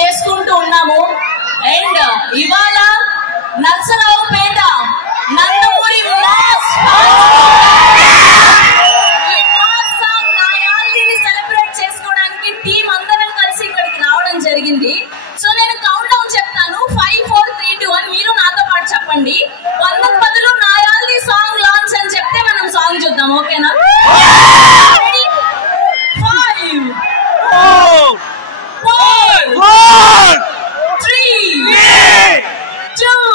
చేసుకుంటూ ఉన్నాము. అండ్ ఇవాళ నర్సరావుపేట నందమూరి మాస్ సెలబ్రేట్ చేసుకోవడానికి టీం అందరం కలిసి ఇక్కడికి రావడం జరిగింది. సో నేను కౌంట్ డౌన్ చెప్తాను, 5 4 3 2 1. మీరు నాతో పాటు చెప్పండి. 100 బదులు నాయాల్ది సాంగ్ లాంచ్ అని చెప్తే మనం సాంగ్ చూద్దాం. ఓకేనా? 5 4 3 2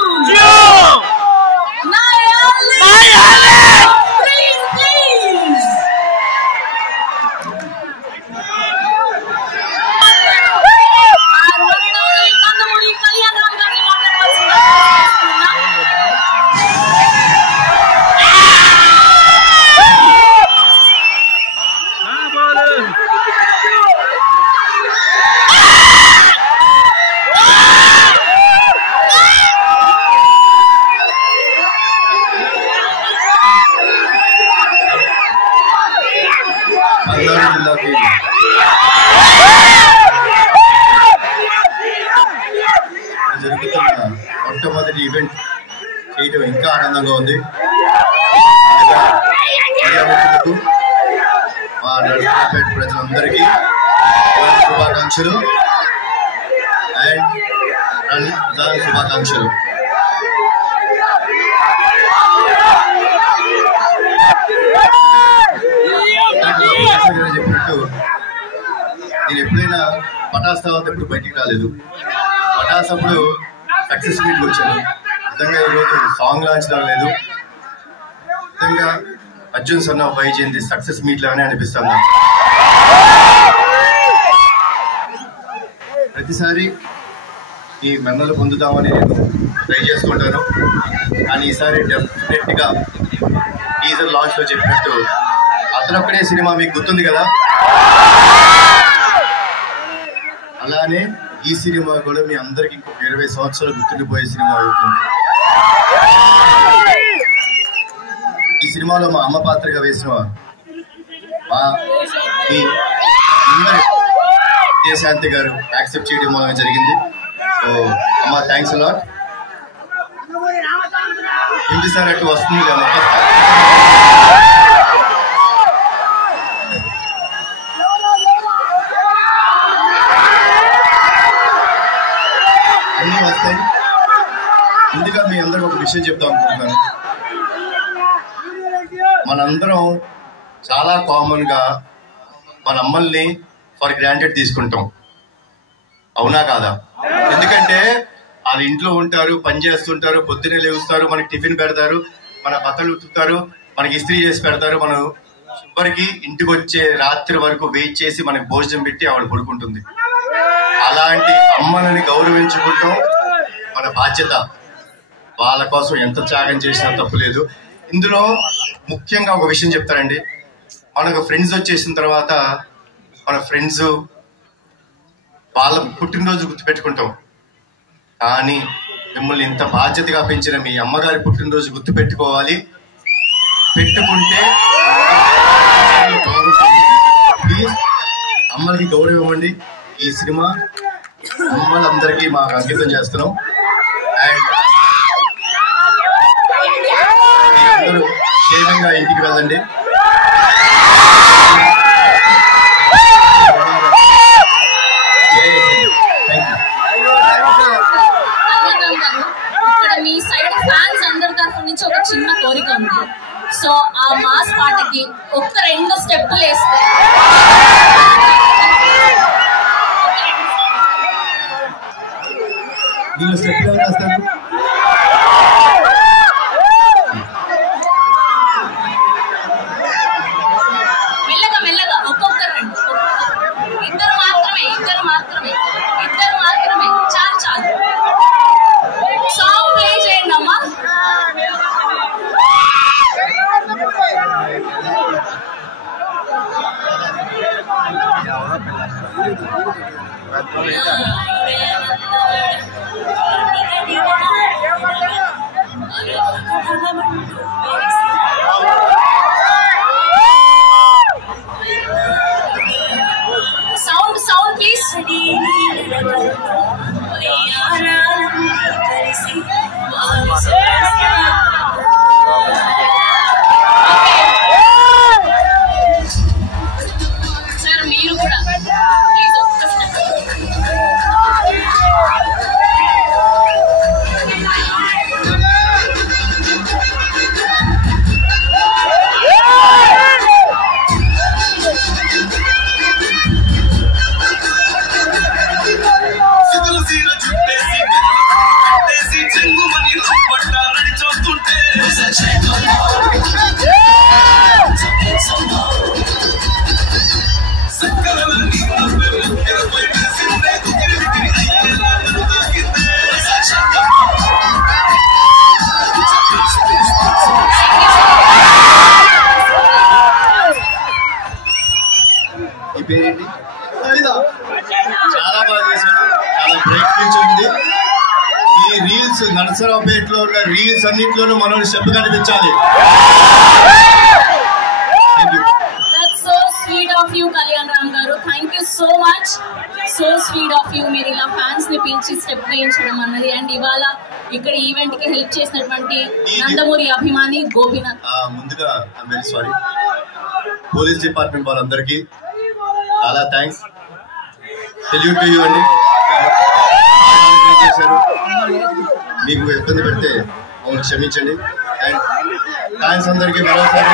జరుగుతున్న మొట్టమొదటి ఈవెంట్ చేయడం ఇంకా ఆనందంగా ఉంది. మా నర్సరావుపేట ప్రజలందరికీ శుభాకాంక్షలు అండ్ రంజాన్ శుభాకాంక్షలు. చెప్పినట్టు నేను ఎప్పుడైనా పటాస్ తర్వాత ఎప్పుడు బయటికి రాలేదు. పటాస్ అప్పుడు సక్సెస్ మీట్కి వచ్చాను. నిజంగా ఈరోజు సాంగ్ లాంచ్ రాలేదు. నిజంగా Arjun son of Vyjayanthi success meet లాగానే అనిపిస్తుంది. ప్రతిసారి ఈ మన్నలు పొందుతామని నేను ట్రై చేసుకుంటాను. కానీ ఈసారి డెఫినెట్ గా టీజర్ లాంచ్ లో చెప్పినట్టు అతనొక్కడే సినిమా మీకు గుర్తుంది కదా, అలానే ఈ సినిమా కూడా మీ అందరికి ఇంకొక 20 సంవత్సరాలు గుర్తుండిపోయే సినిమా అవుతుంది. ఈ సినిమాలో మా అమ్మ పాత్రగా వేసిన విజయశాంతి గారు యాక్సెప్ట్ చేయడం మూలంగా జరిగింది. సో అమ్మ థ్యాంక్స్ అలాట్. ఇంటిసారి అటు వస్తుంది కదా, అన్నీ వస్తాయి. ముందుగా మీ అందరికి ఒక విషయం చెప్తాం అనుకుంటున్నాను. మనందరం చాలా కామన్ గా మన అమ్మల్ని ఫర్ గ్రాంటెడ్ తీసుకుంటాం, అవునా కాదా? ఎందుకంటే వాళ్ళు ఇంట్లో ఉంటారు, పని చేస్తుంటారు, పొద్దునే లేస్తారు, మనకి టిఫిన్ పెడతారు, మన బట్టలు ఉతుకుతారు, మనకి ఇస్త్రీ చేసి పెడతారు. మనం చివరికి ఇంటికి వచ్చే రాత్రి వరకు వెయిట్ చేసి మనకి భోజనం పెట్టి ఆవిడ పడుకుంటుంది. అలాంటి అమ్మలని గౌరవించుకుంటాం మన బాధ్యత. వాళ్ళ కోసం ఎంత త్యాగం చేసినా తప్పులేదు. ఇందులో ముఖ్యంగా ఒక విషయం చెప్తారండి. మనకు ఫ్రెండ్స్ వచ్చేసిన తర్వాత మన ఫ్రెండ్స్ వాళ్ళ పుట్టినరోజు గుర్తుపెట్టుకుంటాం. కానీ మిమ్మల్ని ఇంత బాధ్యతగా పెంచిన మీ అమ్మగారి పుట్టినరోజు గుర్తుపెట్టుకోవాలి. పెట్టుకుంటే ప్లీజ్ అమ్మలకి గౌరవం ఇవ్వండి. ఈ సినిమా అమ్మలందరికీ మాకు అంకితం చేస్తున్నాం. అండ్ అందరూ క్షేమంగా ఇంటికి వెళ్ళండి. ఇక్కడ మీ సైడ్ ఫ్యాన్స్ అందరి తరఫు నుంచి ఒక చిన్న కోరిక ఉంది. సో ఆ మాస్ పాటకి ఒక్క 2 స్టెప్పులు వేస్తే వీళ్ళు స్టెప్ ఎవరు వేస్తారు? మెల్లగా మెల్లగా ఒక్కొక్కరండి. ఇద్దరు మాత్రమే చాలు చాలు. సాంగ్ ప్లే చేయండి అమ్మా. Sound please. బ్రైట్ ఫ్యూచర్ ఉంది. ఈ రీల్స్ నరసరావుపేటలో ఉన్న రీల్స్ అన్నింటిలోనూ మనం స్టెప్ కనిపించాలి. కళ్యాణ్ రామ్ గారు, thank you so much. So sweet of you. మీరు ఇలా ఫ్యాన్స్ ని పిలిచి స్టెప్ వేయించడం అన్నది. అండ్ ఇవాళ ఇక్కడ ఈవెంట్ కి హెల్ప్ చేసినటువంటి నందమూరి అభిమాని గోపీనాథ్. ముందుగా I'm very sorry police department వాళ్ళందరికీ చాలా థ్యాంక్స్. సెల్యూట్ టు యూ అండి. చేశారు, మీకు ఇబ్బంది పెడితే మమ్మల్ని క్షమించండి. అండ్ థ్యాంక్స్ అందరికీ మరోసారి.